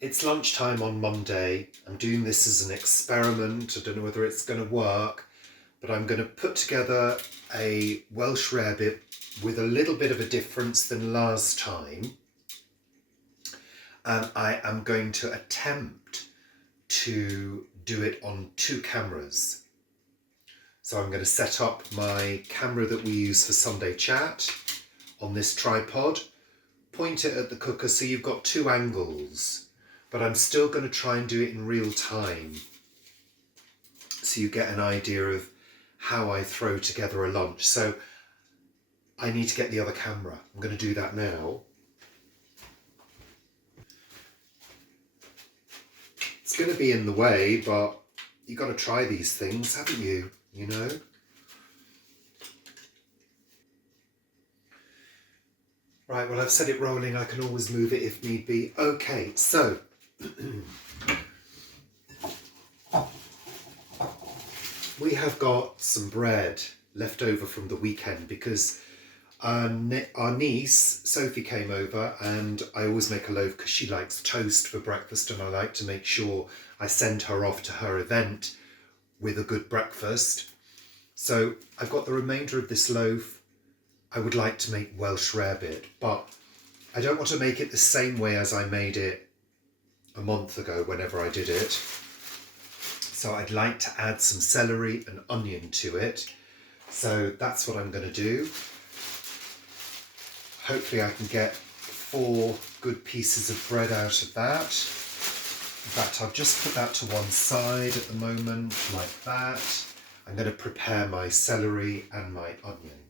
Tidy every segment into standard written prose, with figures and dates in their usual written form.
It's lunchtime on Monday. I'm doing this as an experiment. I don't know whether it's going to work, but I'm going to put together a Welsh rarebit with a little bit of a difference than last time. And I am going to attempt to do it on 2 cameras. So I'm going to set up my camera that we use for Sunday chat on this tripod, point it at the cooker so you've got 2 angles, but I'm still going to try and do it in real time so you get an idea of how I throw together a lunch. So I need to get the other camera. I'm going to do that now. It's going to be in the way, but you've got to try these things, haven't you? You know? Right, well, I've set it rolling. I can always move it if need be. Okay, so we have got some bread left over from the weekend because our niece, Sophie, came over, and I always make a loaf because she likes toast for breakfast, and I like to make sure I send her off to her event with a good breakfast. So I've got the remainder of this loaf. I would like to make Welsh rarebit, but I don't want to make it the same way as I made it a month ago whenever I did it. So I'd like to add some celery and onion to it. So that's what I'm going to do. Hopefully I can get 4 good pieces of bread out of that. In fact, I'll just put that to one side at the moment, like that. I'm going to prepare my celery and my onion.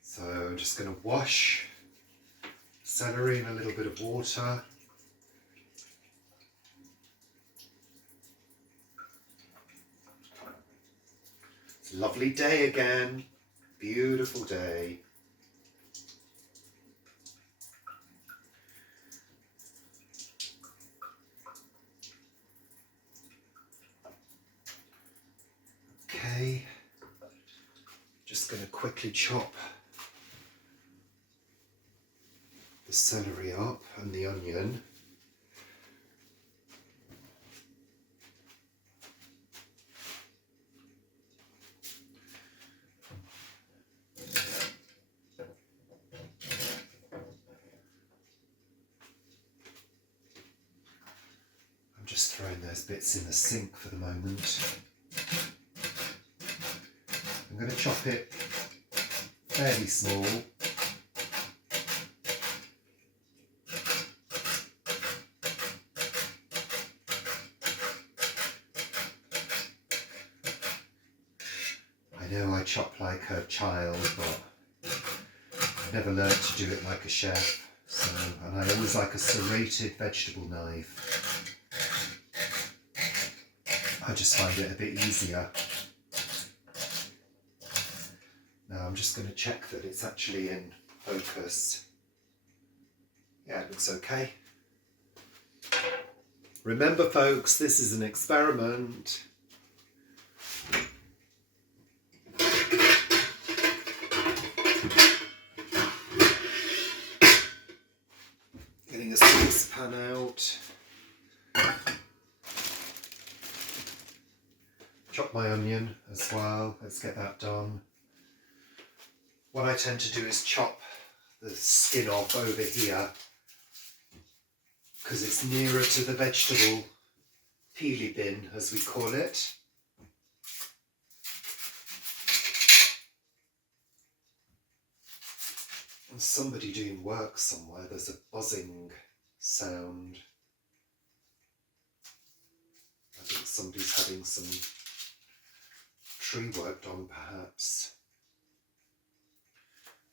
So I'm just going to wash celery in a little bit of water. It's a lovely day again. Beautiful day. Okay, just going to quickly chop the celery up and the onion. I'm just throwing those bits in the sink for the moment. I'm going to chop it fairly small. I know I chop like a child, but I've never learned to do it like a chef. So, and I always like a serrated vegetable knife. I just find it a bit easier. Now I'm just going to check that it's actually in focus. Yeah, it looks okay. Remember folks, this is an experiment. Getting a saucepan out. Chop my onion as well. Let's get that done. What I tend to do is chop the skin off over here because it's nearer to the vegetable peely bin, as we call it. There's somebody doing work somewhere. There's a buzzing sound. I think somebody's having some tree work done, perhaps.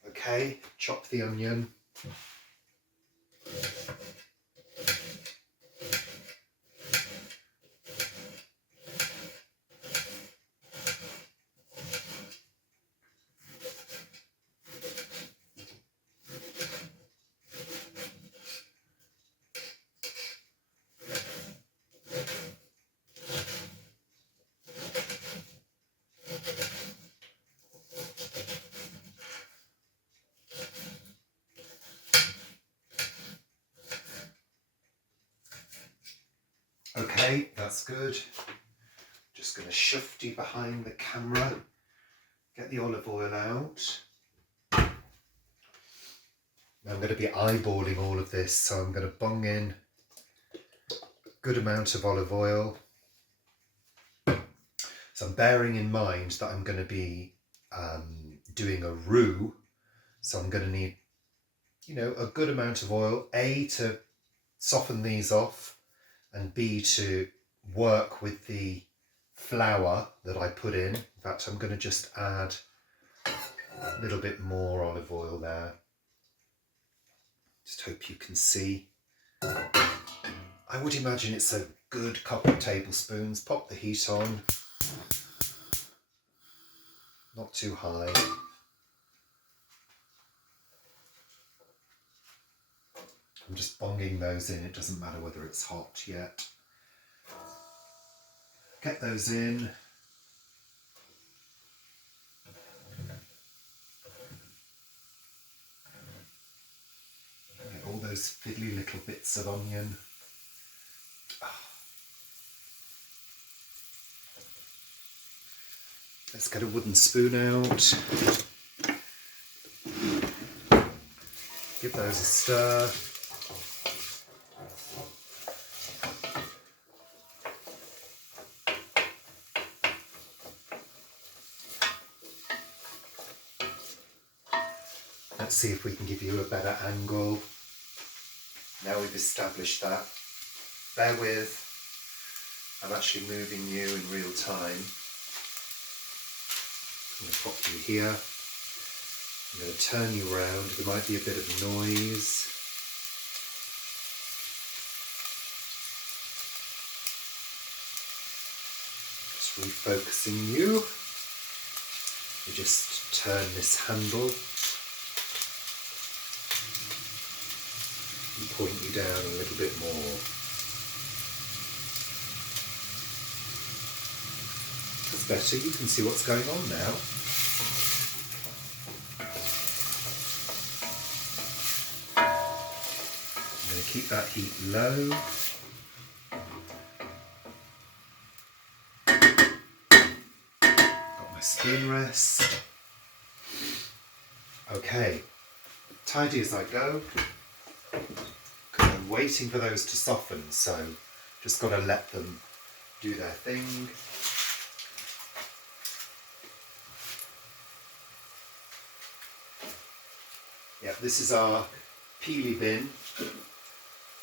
Okay, chop the onion. Okay, that's good. Just going to shufty behind the camera, get the olive oil out. Now I'm going to be eyeballing all of this, so I'm going to bung in a good amount of olive oil. So I'm bearing in mind that I'm going to be doing a roux, so I'm going to need, you know, a good amount of oil, A, to soften these off, and B, to work with the flour that I put in. In fact, I'm going to just add a little bit more olive oil there. Just hope you can see. I would imagine it's a good couple of tablespoons. Pop the heat on. Not too high. I'm just bunging those in. It doesn't matter whether it's hot yet. Get those in. Get all those fiddly little bits of onion. Let's get a wooden spoon out. Give those a stir. Let's see if we can give you a better angle. Now we've established that. Bear with. I'm actually moving you in real time. I'm going to pop you here. I'm going to turn you around. There might be a bit of noise. Just refocusing you. You just turn this handle and point you down a little bit more. That's better. You can see what's going on now. I'm going to keep that heat low. Got my spoon rest. Okay, tidy as I go. I'm waiting for those to soften, so just got to let them do their thing. Yeah, this is our peely bin,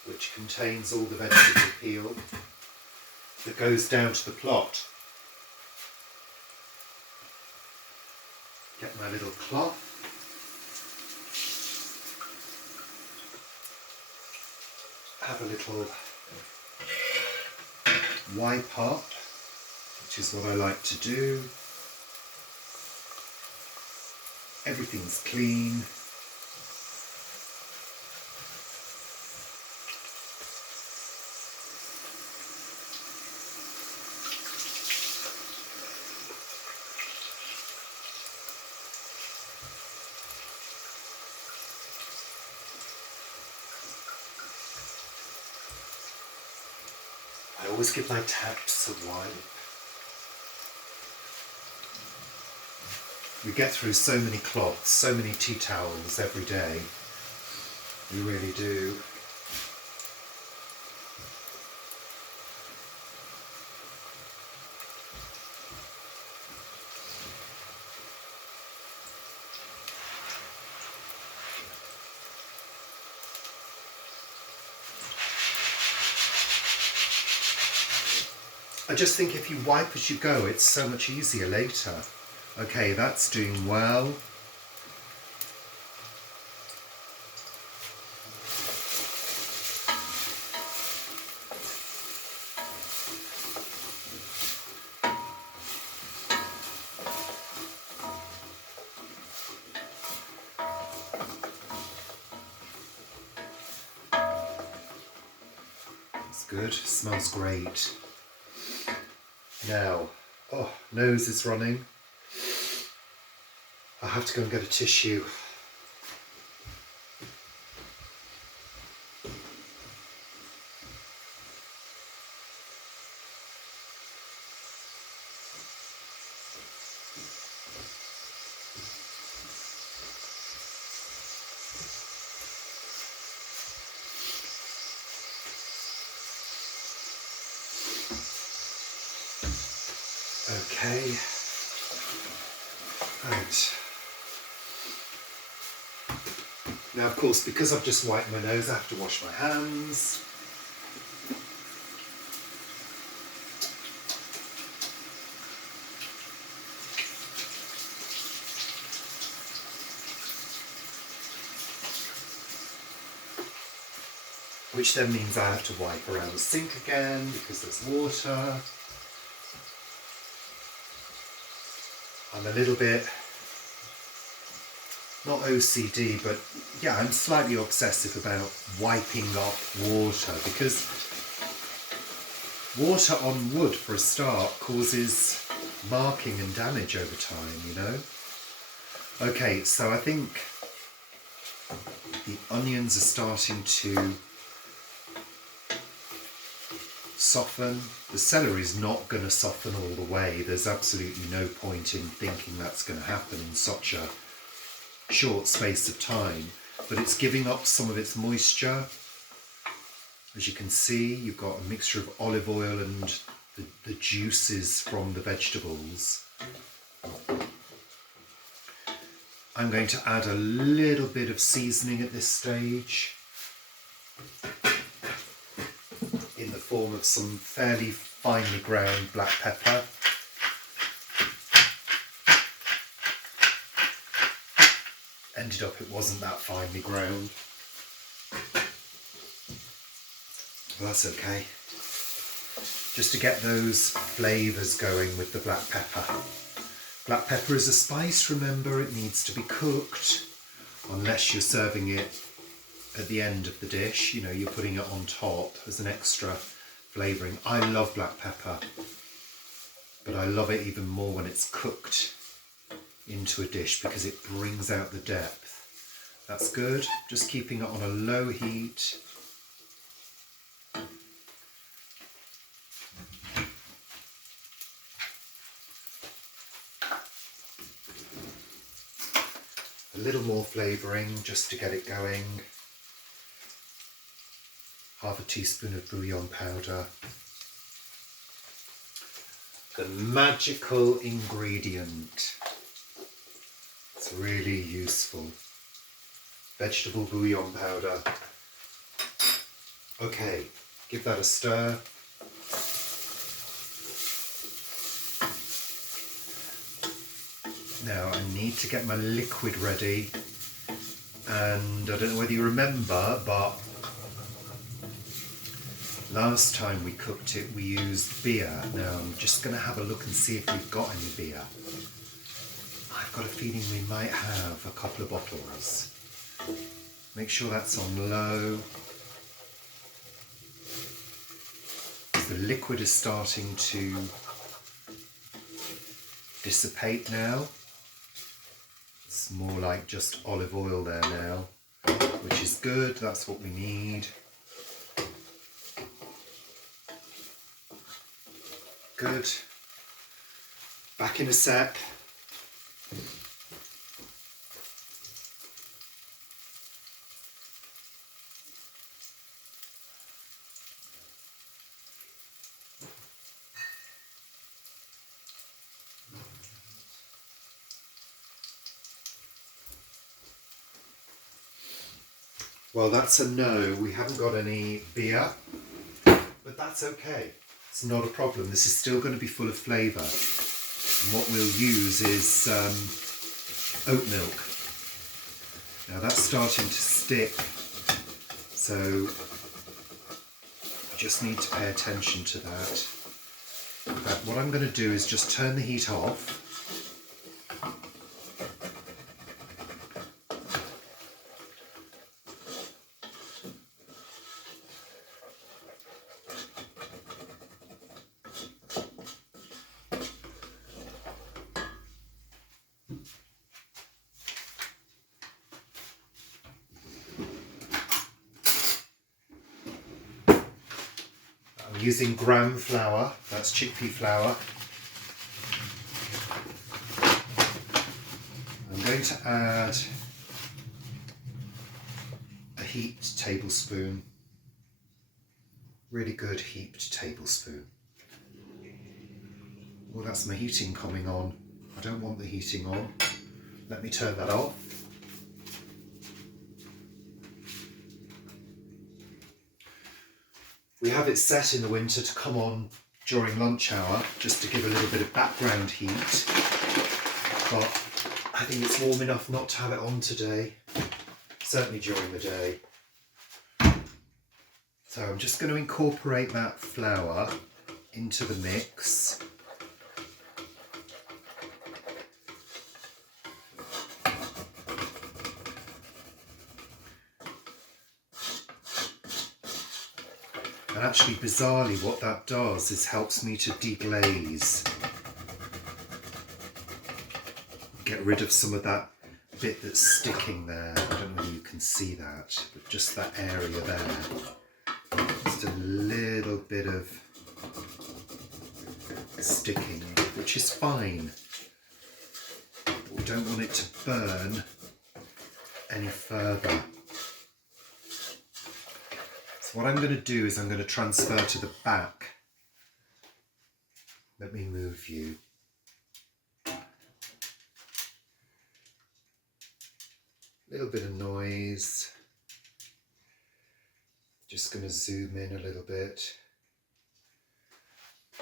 which contains all the vegetable peel that goes down to the plot. Get my little cloth. Have a little wipe up, which is what I like to do. Everything's clean. I always give my taps a wipe. We get through so many cloths, so many tea towels every day. We really do. I just think if you wipe as you go, it's so much easier later. Okay, that's doing well. That's good, smells great. Now, oh, nose is running. I have to go and get a tissue. Okay. Right. Now, of course, because I've just wiped my nose, I have to wash my hands. Which then means I have to wipe around the sink again because there's water. I'm a little bit, not OCD, but yeah, I'm slightly obsessive about wiping up water because water on wood, for a start, causes marking and damage over time, you know? Okay, so I think the onions are starting to soften. The celery is not going to soften all the way. There's absolutely no point in thinking that's going to happen in such a short space of time, but it's giving up some of its moisture. As you can see, you've got a mixture of olive oil and the juices from the vegetables. I'm going to add a little bit of seasoning at this stage in the form of some fairly finely ground black pepper. Ended up it wasn't that finely ground. Well, that's okay. Just to get those flavours going with the black pepper. Black pepper is a spice, remember, it needs to be cooked, unless you're serving it at the end of the dish, you know, you're putting it on top as an extra flavouring. I love black pepper, but I love it even more when it's cooked into a dish because it brings out the depth. That's good, just keeping it on a low heat. A little more flavouring just to get it going. Half a teaspoon of bouillon powder. The magical ingredient. It's really useful. Vegetable bouillon powder. Okay, give that a stir. Now I need to get my liquid ready, and I don't know whether you remember, but last time we cooked it we used beer. Now I'm just going to have a look and see if we've got any beer. I've got a feeling we might have a couple of bottles. Make sure that's on low. The liquid is starting to dissipate now. It's more like just olive oil there now, which is good, that's what we need. Good. Back in a sec. Well, that's a no. We haven't got any beer, but that's okay. It's not a problem. This is still going to be full of flavour. And what we'll use is oat milk. Now that's starting to stick, so I just need to pay attention to that. But what I'm going to do is just turn the heat off. I'm using gram flour, that's chickpea flour. I'm going to add a heaped tablespoon, really good heaped tablespoon. Oh, that's my heating coming on. I don't want the heating on. Let me turn that off. We have it set in the winter to come on during lunch hour, just to give a little bit of background heat. But I think it's warm enough not to have it on today, certainly during the day. So I'm just going to incorporate that flour into the mix. And actually, bizarrely, what that does is helps me to deglaze. Get rid of some of that bit that's sticking there. I don't know if you can see that, but just that area there. Just a little bit of sticking, which is fine. But we don't want it to burn any further. So what I'm going to do is I'm going to transfer to the back. Let me move you. Little bit of noise. Just going to zoom in a little bit.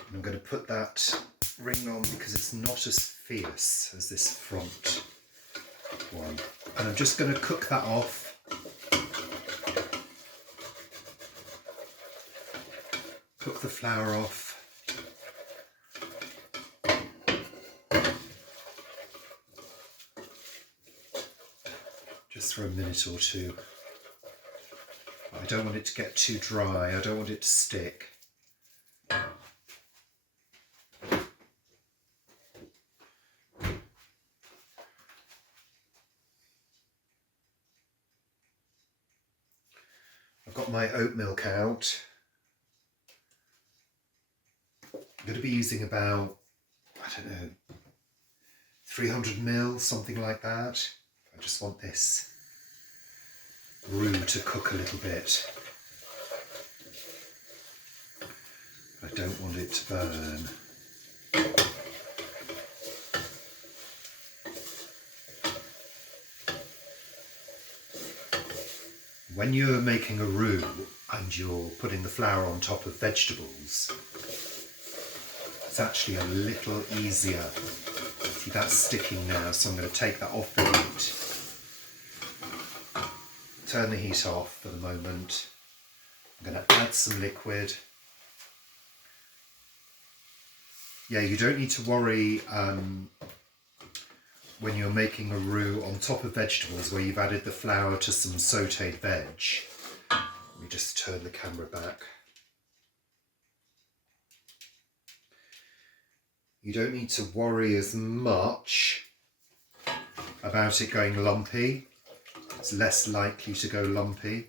And I'm going to put that ring on because it's not as fierce as this front one. And I'm just going to cook that off. Cook the flour off. Just for a minute or two. I don't want it to get too dry. I don't want it to stick. I've got my oat milk out. I'm going to be using about, I don't know, 300 ml, something like that. I just want this roux to cook a little bit. I don't want it to burn. When you're making a roux and you're putting the flour on top of vegetables, it's actually a little easier. See, that's sticking now, so I'm going to take that off the heat. Turn the heat off for the moment. I'm going to add some liquid. Yeah, you don't need to worry when you're making a roux on top of vegetables where you've added the flour to some sautéed veg. Let me just turn the camera back. You don't need to worry as much about it going lumpy. It's less likely to go lumpy.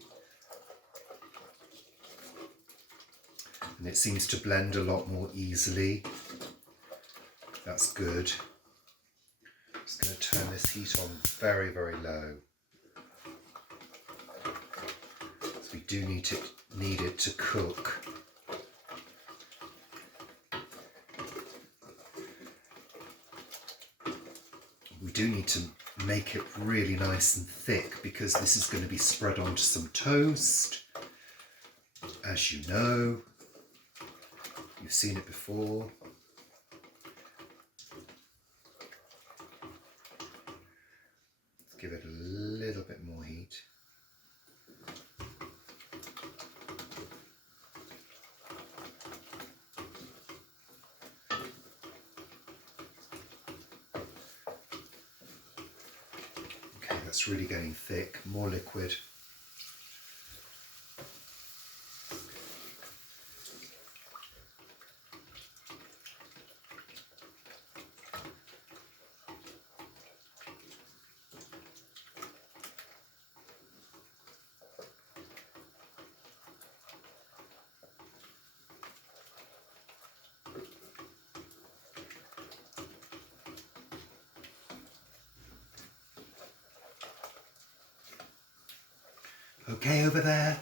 And it seems to blend a lot more easily. That's good. I'm just going to turn this heat on very, very low. So we do need it to cook. We do need to make it really nice and thick because this is going to be spread onto some toast. As you know, you've seen it before. Let's give it a little bit more heat. That's really getting thick, more liquid. Okay over there?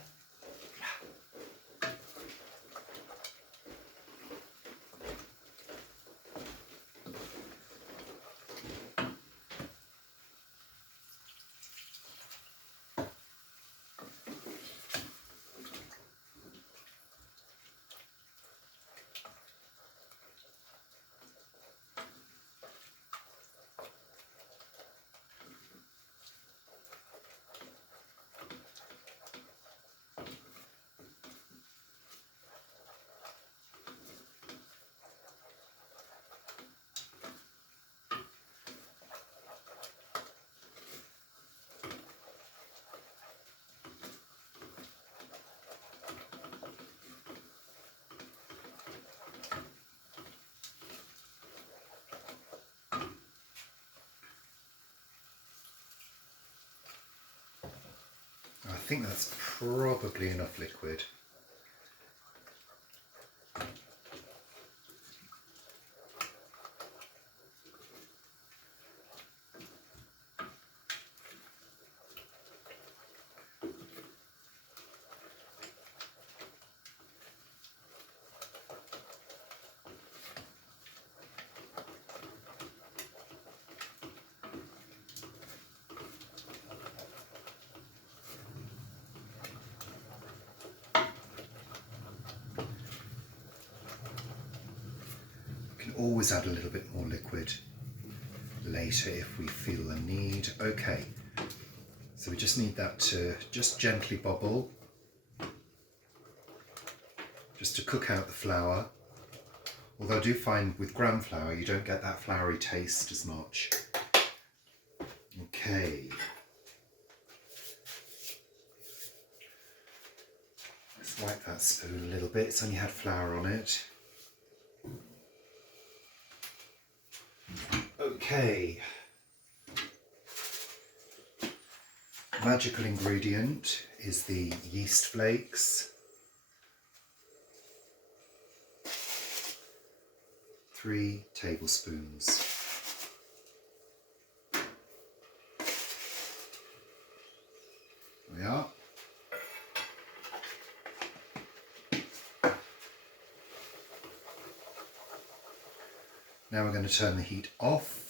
think that's probably enough liquid. Always add a little bit more liquid later if we feel the need. Okay, so we just need that to just gently bubble, just to cook out the flour. Although I do find with gram flour you don't get that floury taste as much. Okay, let's wipe that spoon a little bit, it's only had flour on it. Okay, magical ingredient is the yeast flakes. 3 tablespoons. There we are. Now we're going to turn the heat off.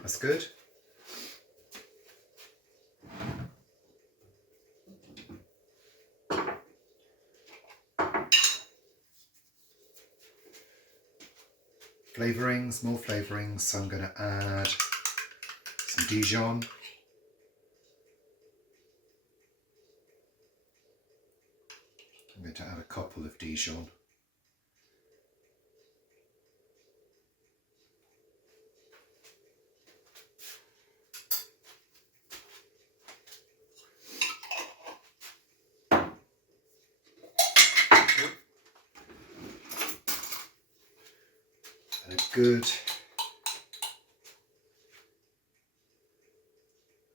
That's good. Flavourings, more flavourings, so I'm going to add some Dijon. I'm going to add a couple of Dijon. And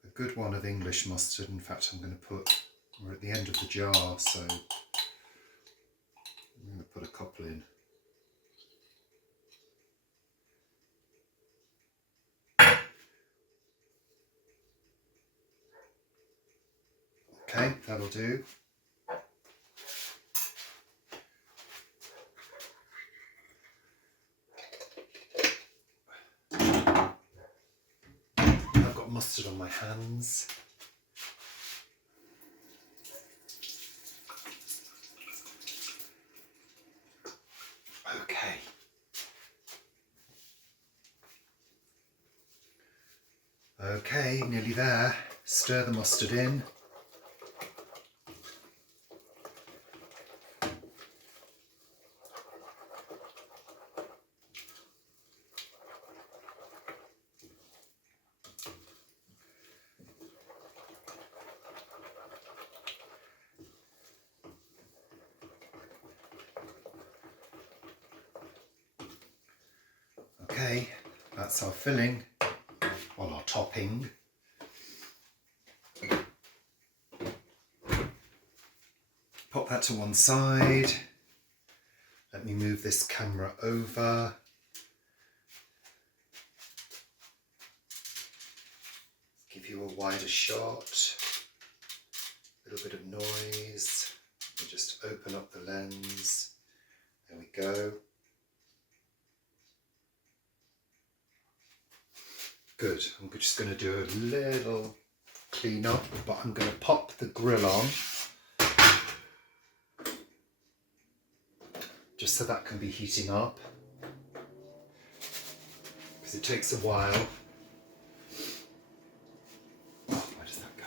a good one of English mustard. In fact, I'm going to put, we're at the end of the jar, so I'm going to put a couple in. Okay, that'll do. I've got mustard on my hands. Okay. Okay, nearly there. Stir the mustard in. Okay, that's our filling, well, our topping. Pop that to one side. Let me move this camera over. Give you a wider shot. A little bit of noise. We'll just open up the lens. There we go. Good. I'm just going to do a little clean up, but I'm going to pop the grill on just so that can be heating up, because it takes a while. Oh, where does that go?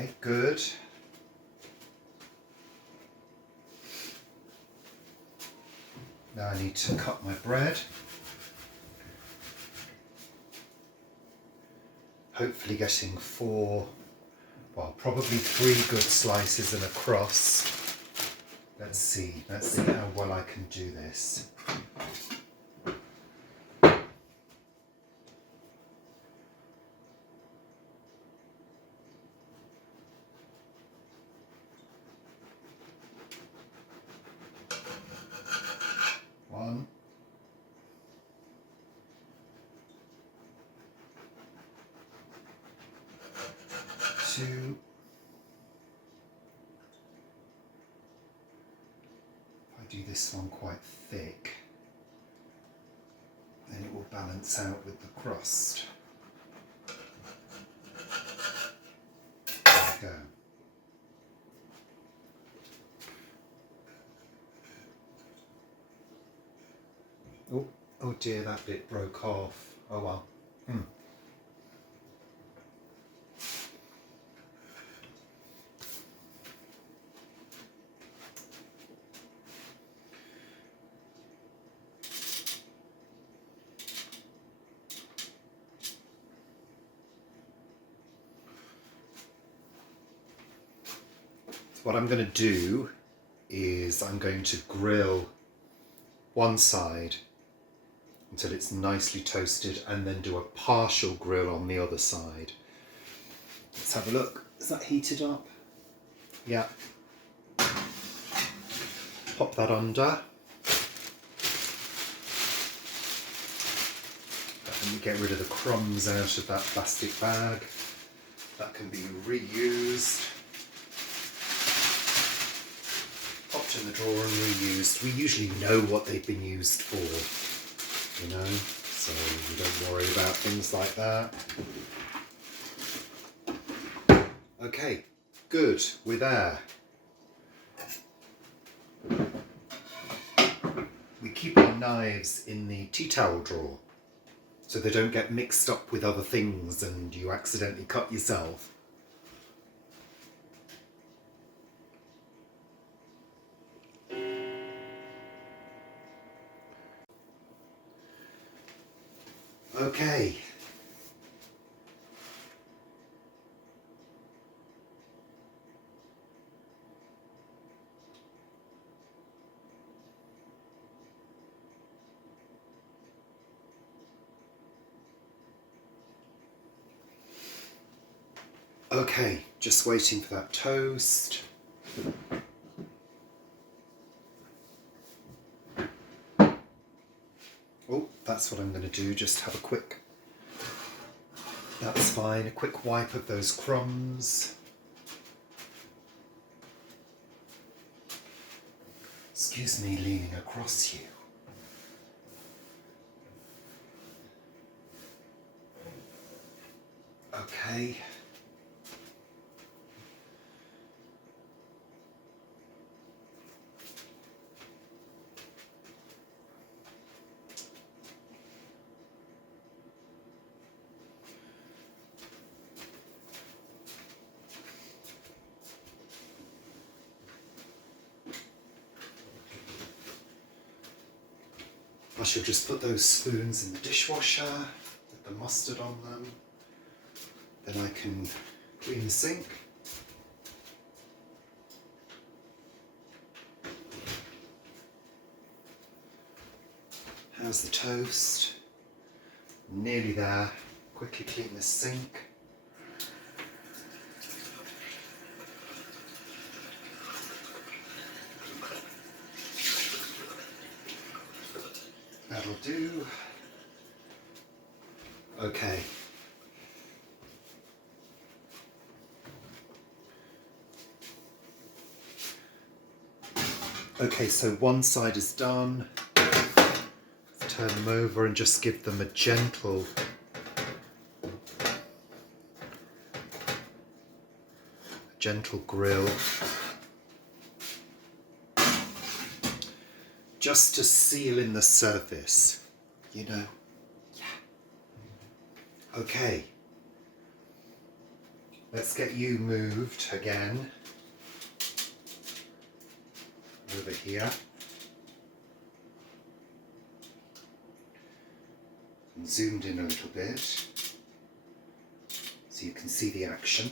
Okay, good. Now I need to cut my bread. Hopefully getting 4, well, probably 3 good slices and a crust. Let's see how well I can do this. One. 2. If I do this one quite thick, then it will balance out with the crust. There we go. Oh dear, that bit broke off. Oh well. So what I'm going to do is I'm going to grill one side until it's nicely toasted and then do a partial grill on the other side. Let's have a look. Is that heated up? Yeah. Pop that under. And you get rid of the crumbs out of that plastic bag. That can be reused. Popped in the drawer and reused. We usually know what they've been used for, you know, so we don't worry about things like that. Okay, good, we're there. We keep our knives in the tea towel drawer so they don't get mixed up with other things and you accidentally cut yourself. Okay. Okay, just waiting for that toast. Oh, that's what I'm going to do, just have a quick, that's fine, a quick wipe of those crumbs. Excuse me leaning across you. Okay. I shall just put those spoons in the dishwasher with the mustard on them. Then I can clean the sink. How's the toast? Nearly there. Quickly clean the sink. That'll do. Okay. Okay, so one side is done. Turn them over and just give them a gentle grill. Just to seal in the surface, you know. Yeah. Okay. Let's get you moved again over here. And zoomed in a little bit so you can see the action.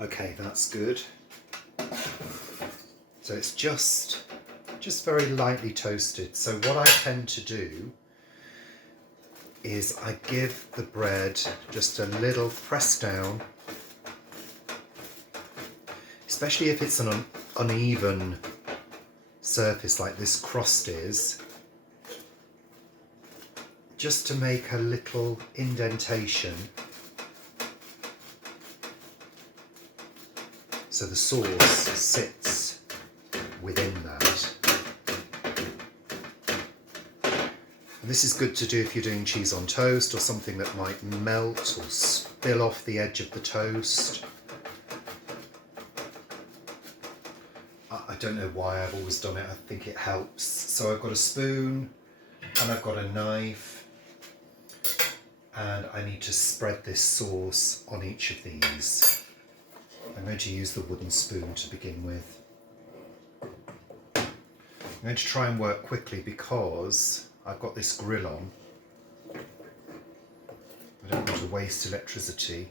Okay, that's good. So it's just very lightly toasted. So what I tend to do is I give the bread just a little press down, especially if it's an uneven surface like this crust is, just to make a little indentation so the sauce sits within that. And this is good to do if you're doing cheese on toast or something that might melt or spill off the edge of the toast. I don't know why I've always done it, I think it helps. So I've got a spoon and I've got a knife and I need to spread this sauce on each of these. I'm going to use the wooden spoon to begin with. I'm going to try and work quickly because I've got this grill on. I don't want to waste electricity.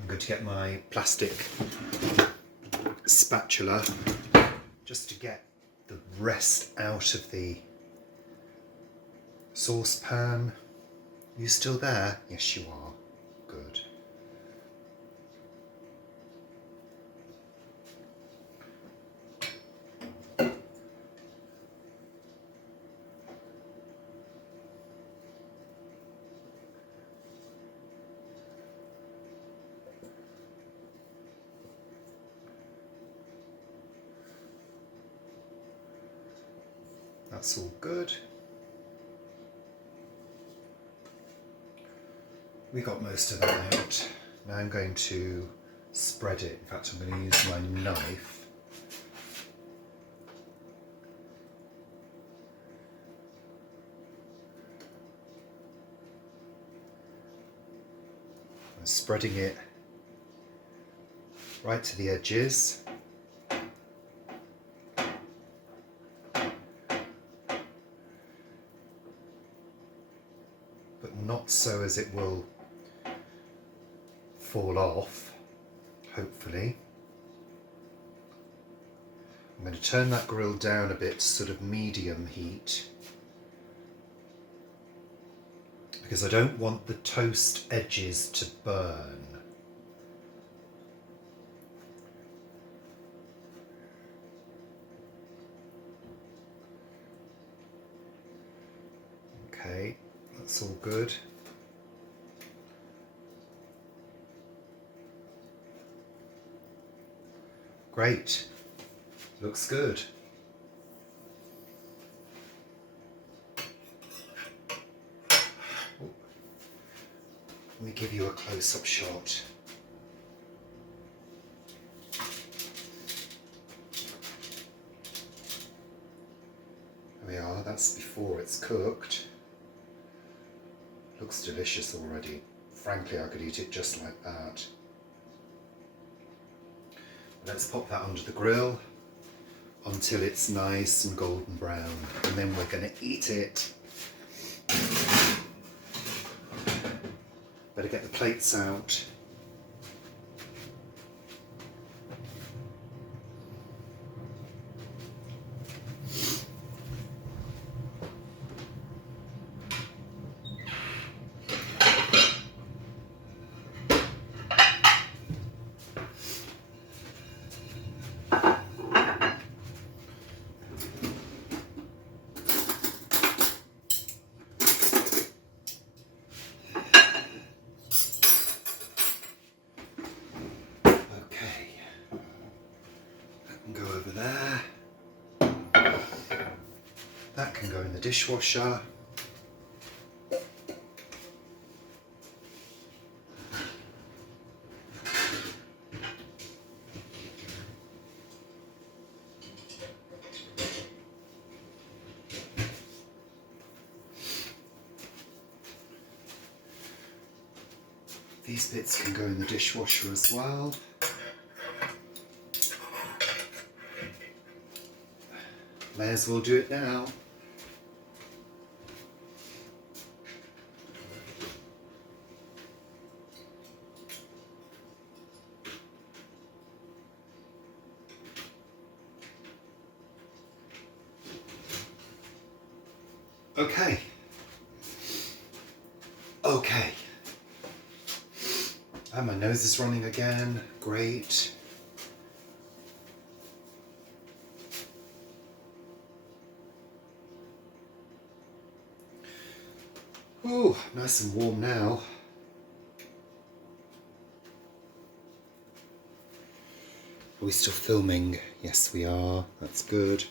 I'm going to get my plastic spatula just to get the rest out of the saucepan. Are you still there? Yes, you are. Good. That's all good. We got most of that out. Now I'm going to spread it. In fact, I'm going to use my knife. I'm spreading it right to the edges. But not so as it will fall off, hopefully. I'm going to turn that grill down a bit to sort of medium heat because I don't want the toast edges to burn. Okay, that's all good. Great, looks good. Let me give you a close-up shot. There we are, that's before it's cooked. Looks delicious already. Frankly, I could eat it just like that. Let's pop that under the grill until it's nice and golden brown, and then we're going to eat it. Better get the plates out. That can go in the dishwasher. These bits can go in the dishwasher as well. May as well do it now. Okay. Okay. And my nose is running again. Great. Ooh, nice and warm now. Are we still filming? Yes, we are. That's good.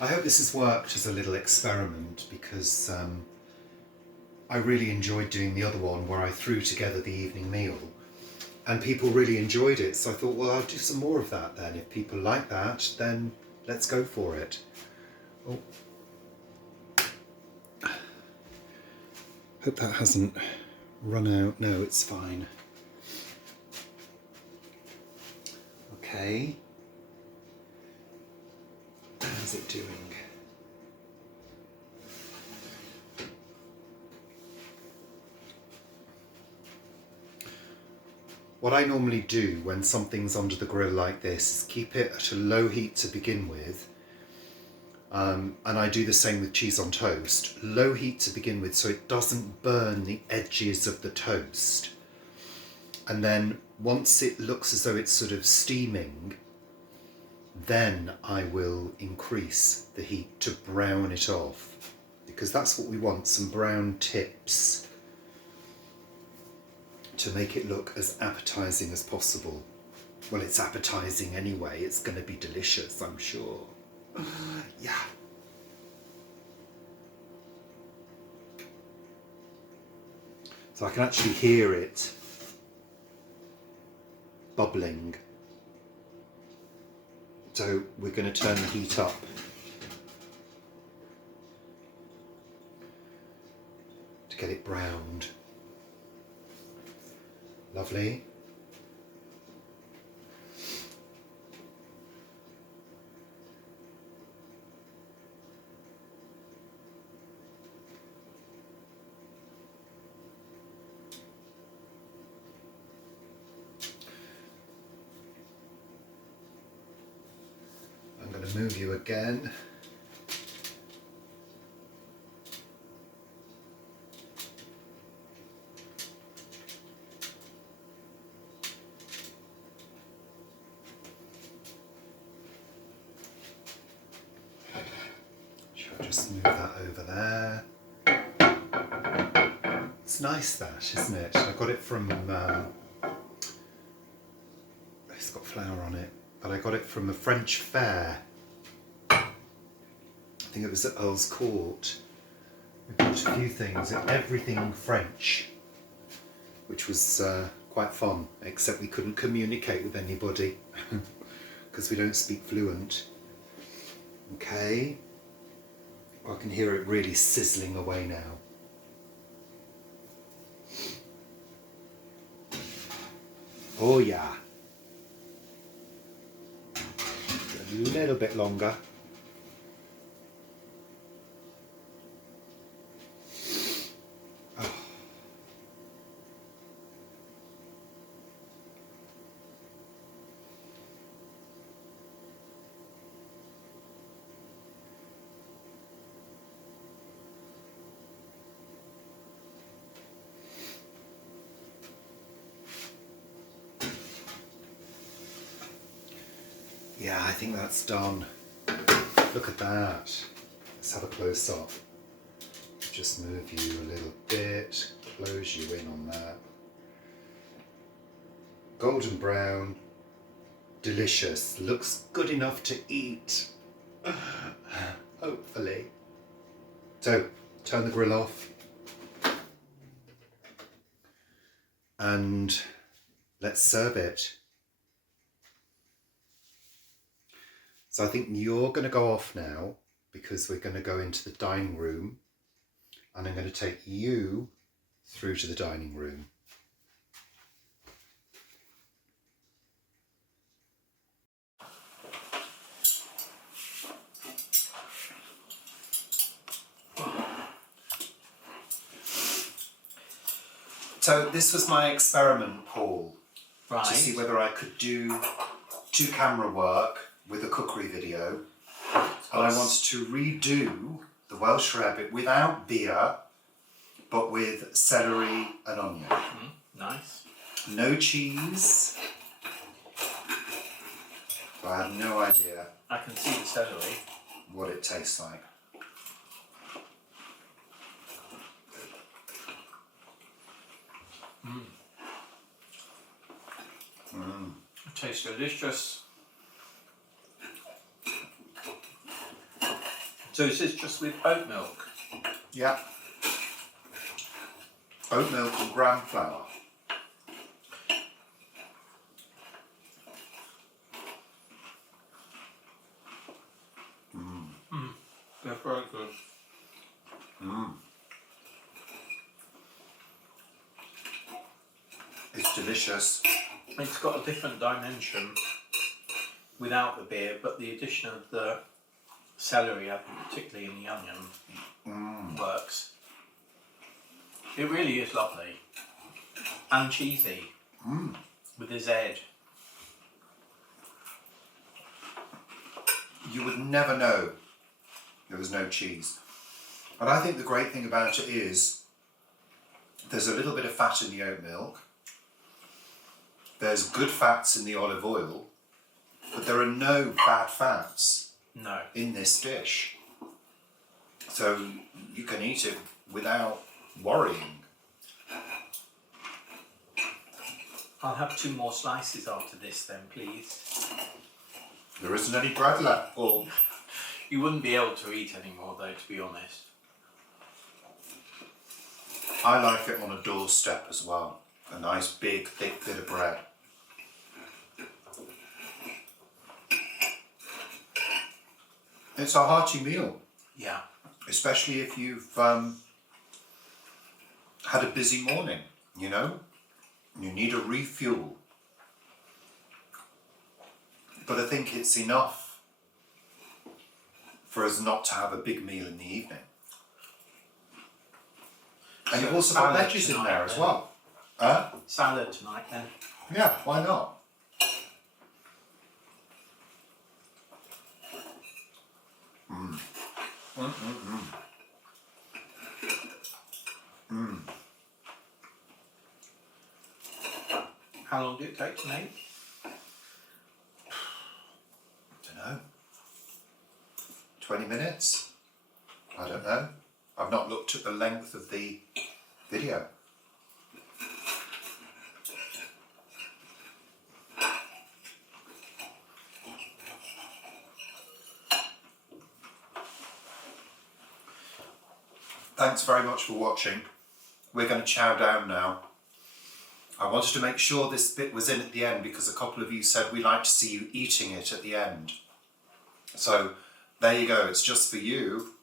I hope this has worked as a little experiment because I really enjoyed doing the other one where I threw together the evening meal and people really enjoyed it. So I thought, well, I'll do some more of that then. If people like that, then let's go for it. Oh. Hope that hasn't run out. No, it's fine. Okay. How's it doing? What I normally do when something's under the grill like this is keep it at a low heat to begin with. And I do the same with cheese on toast. Low heat to begin with so it doesn't burn the edges of the toast. And then once it looks as though it's sort of steaming, then I will increase the heat to brown it off. Because that's what we want, some brown tips to make it look as appetizing as possible. Well, it's appetizing anyway. It's going to be delicious, I'm sure. Yeah. So I can actually hear it bubbling. So we're going to turn the heat up. To get it browned. Lovely. I'm going to move you again. Just move that over there. It's nice that, isn't it? I got it from, it's got flour on it, but I got it from a French fair. I think it was at Earl's Court. We bought a few things, everything French, which was quite fun, except we couldn't communicate with anybody because we don't speak fluent. Okay. I can hear it really sizzling away now. Oh yeah. A little bit longer. Oh. Yeah, I think that's done. Look at that. Let's have a close up. Just move you a little bit, close you in on that. Golden brown, delicious. Looks good enough to eat. Hopefully. So, turn the grill off. And let's serve it. So I think you're going to go off now because we're going to go into the dining room, and I'm going to take you through to the dining room. So this was my experiment, Paul, Right. to see whether I could do 2 camera work with a cookery video. And I wanted to redo the Welsh rarebit without beer, but with celery and onion. Nice. No cheese. So I have no idea I can see the celery. what it tastes like. It tastes delicious. So is this just with oat milk? Yeah. Oat milk and gram flour. They're very good. It's delicious. It's got a different dimension without the beer, but the addition of the celery, I think, particularly in the onion, works. It really is lovely. And cheesy. With the Z. You would never know there was no cheese. But I think the great thing about it is there's a little bit of fat in the oat milk. There's good fats in the olive oil, but there are no bad fats in this dish. So you can eat it without worrying. I'll have 2 more slices after this then, please. There isn't any bread left, Paul. You wouldn't be able to eat any more though, to be honest. I like it on a doorstep as well. A nice big thick bit of bread. It's a hearty meal. Yeah. Especially if you've had a busy morning, you know? You need a refuel. But I think it's enough for us not to have a big meal in the evening. And you've also got salad veggies in tonight, there as then. well. Salad tonight then. Yeah, why not? How long did it take to make? Don't know. 20 minutes? I don't know. I've not looked at the length of the video. Thanks very much for watching. We're going to chow down now. I wanted to make sure this bit was in at the end because a couple of you said we like to see you eating it at the end. So there you go, it's just for you.